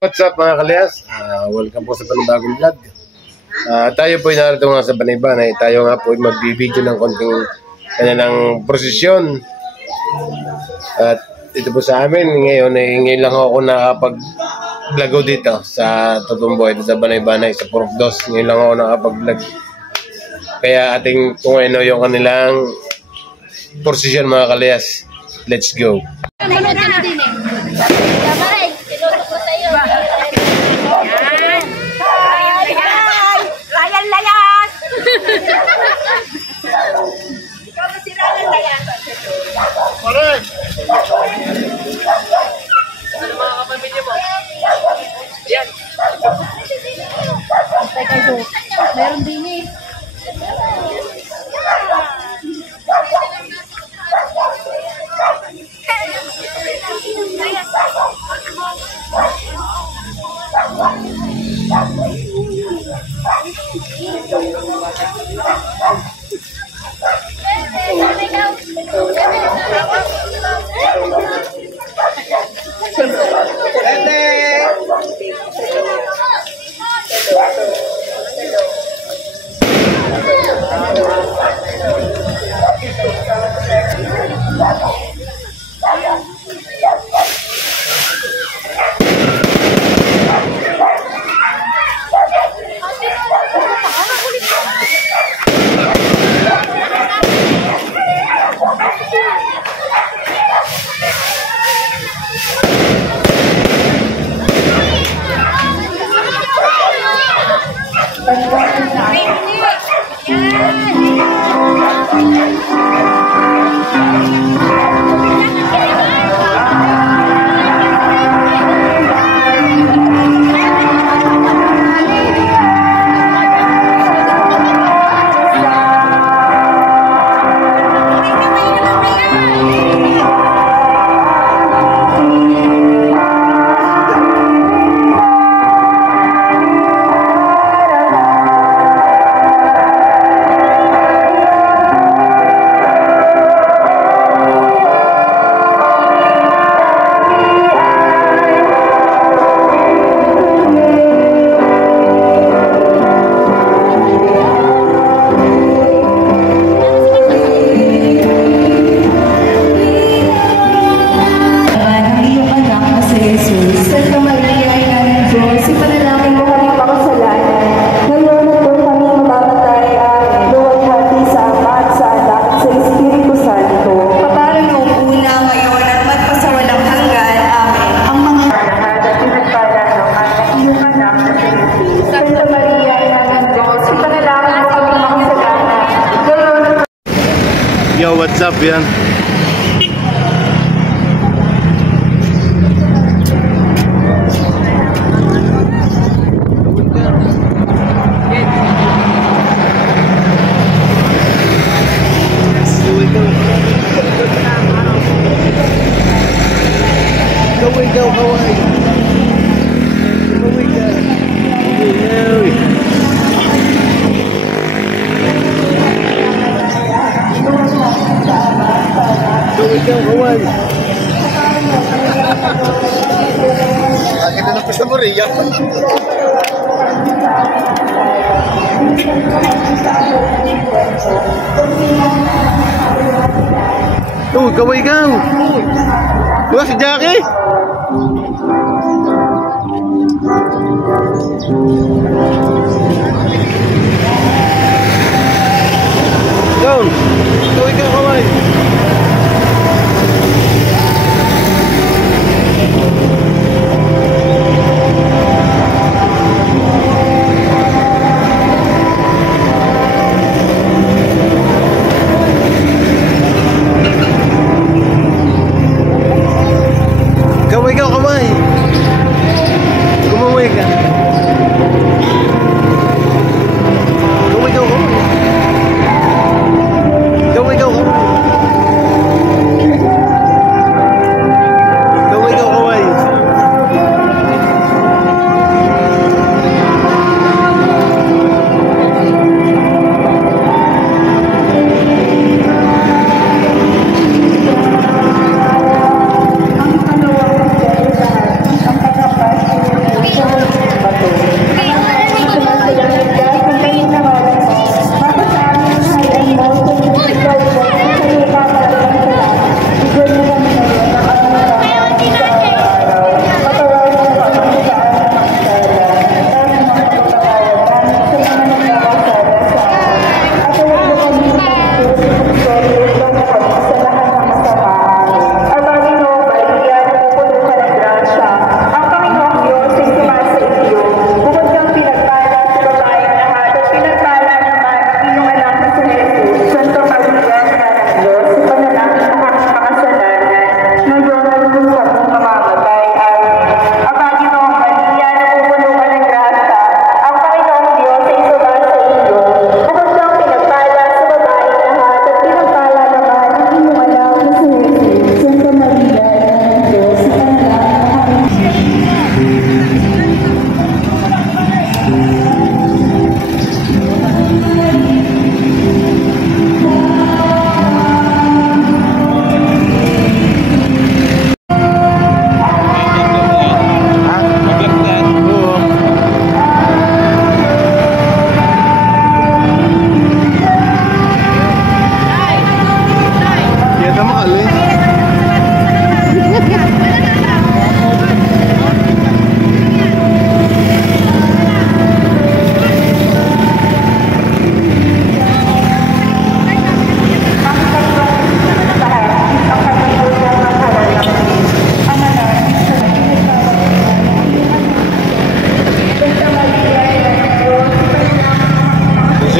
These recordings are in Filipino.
What's up mga kalayas? Welcome po sa panibagong vlog. Tayo po ay narito nga sa Banay-Banay. Tayo nga po ay magbibideo ng konting kanilang prosesyon. At ito po sa amin, ngayon lang ako nakapag-vlog dito sa totoong buhay sa Banay-Banay, sa Purok Dos. Ngayon lang ako nakapag-vlog. Kaya ating kung ano yung kanilang prosesyon mga kalayas. Let's go! Ikaw na si Ryan Layas. Correct! Ano mga kapamilya mo? Yan. Teka, meron din eh. Yo, what's up yan? Kita na po sa Maria. Kaway ka. Wala si Jackie. Go. Kaway ka, kaway. Kaway ka, kaway.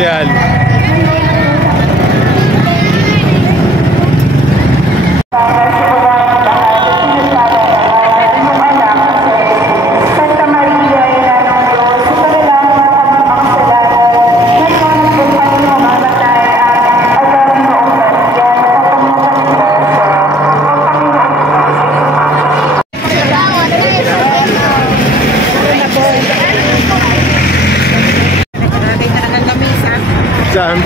Yan. Saan?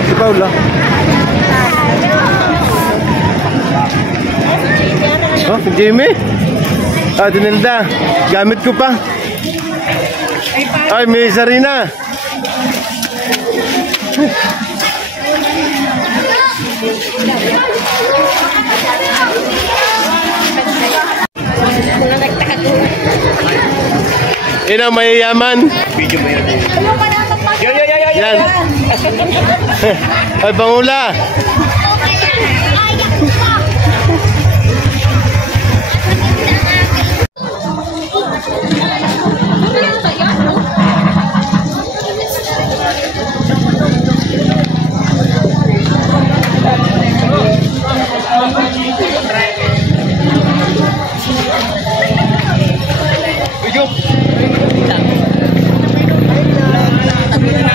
Si Paula. Oh, si Jimmy? Ah, Dinelda. Gamit ko pa. Ay, may Sarina. Ina mayayaman. Video mo yun. Yan. Ay, Pangula.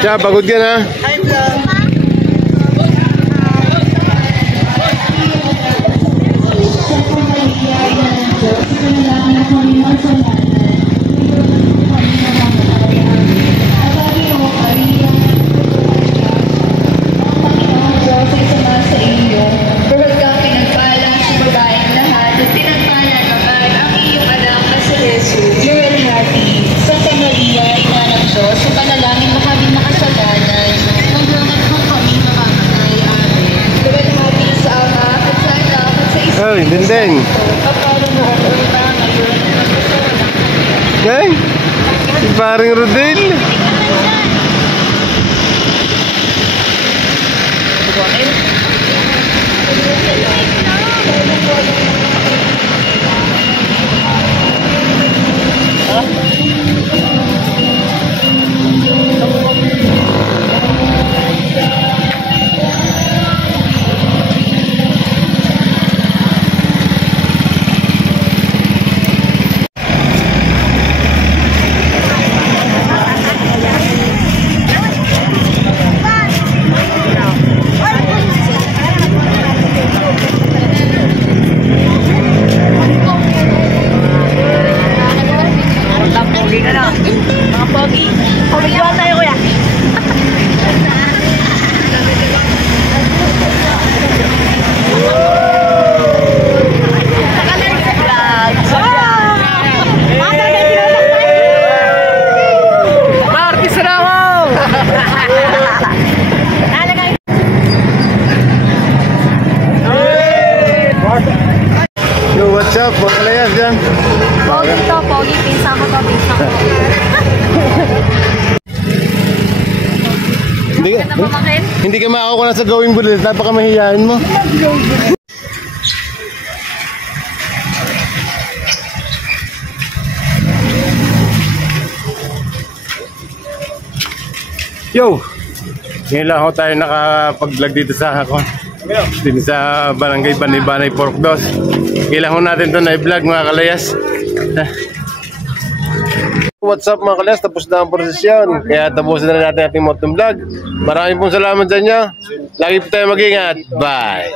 Siya, pagod ka na. Ay, dinding. Okay. Si paring Rodel. Yo, what's up? Mga kalayas dyan. Pogi to, pogi. Pinsa ko to, pinsa ko. Hindi ka makakuha sa gawing bulit. Napakamahiyain mo. Yo! Ngayon lang ako tayo nakapag-vlog dito sa ako. Dito sa Barangay Banay-Banay Pork Dos. Kailangan natin ito na i-vlog mga kalayas. What's up mga kalayas? Tapos na ang prosesyon. Kaya tapusin na natin ating motovlog. Maraming pong salamat sa inyo. Lagi po tayo mag-ingat. Bye!